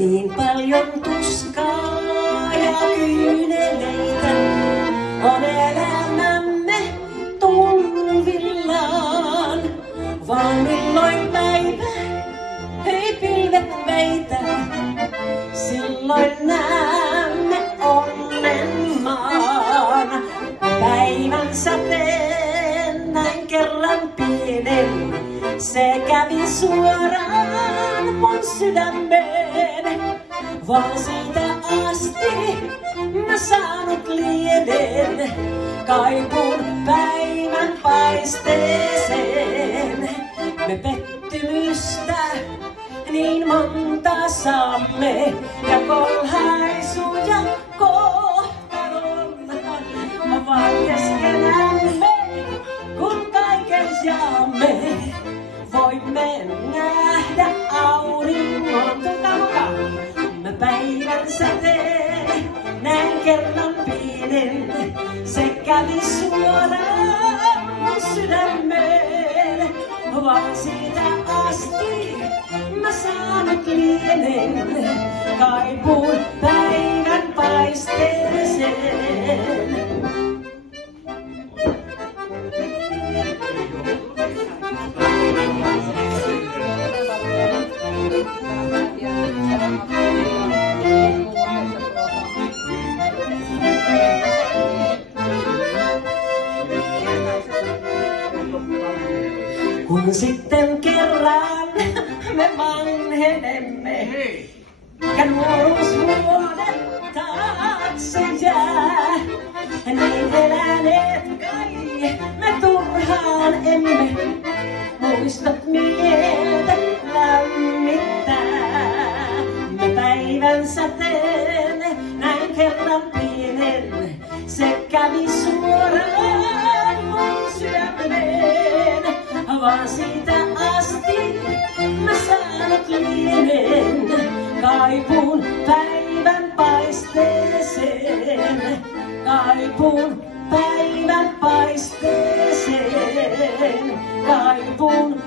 Niin paljon tuskaa ja kyyneleitä on elämämme tulvillaan. Vaan milloin päivä ei pilvet meitä, silloin näemme onnen maan. Päivän sateen näin kerran pienen, se kävi suoraan mun sydämeen. Vaan siitä asti mä saanut lieden kaipun päivän paisteeseen. Me pettymystä niin monta saamme ja kolhaisuja kohtalon. Vaan keskenämme kun kaiken jaamme, voimme nähdä auringon. Mä päivän säteen näin kerran pienen, se kävi suoraan mun sydämeen. Vaan siitä asti mä saanut lienen kaipun päivän paisteeseen. Kun sitten kerran me vanhenemme ja nuoruusvuodet taakse jää, niin eläneet kai me turhaan emme, muistot mieltä lämmittää. Me päivän sateen näin kerran pienen, se kävi suoraan mun sydämeen. Vaan siitä asti mä saanut lienen kaipun päivän paisteeseen. Kaipun päivän paisteeseen. Kaipun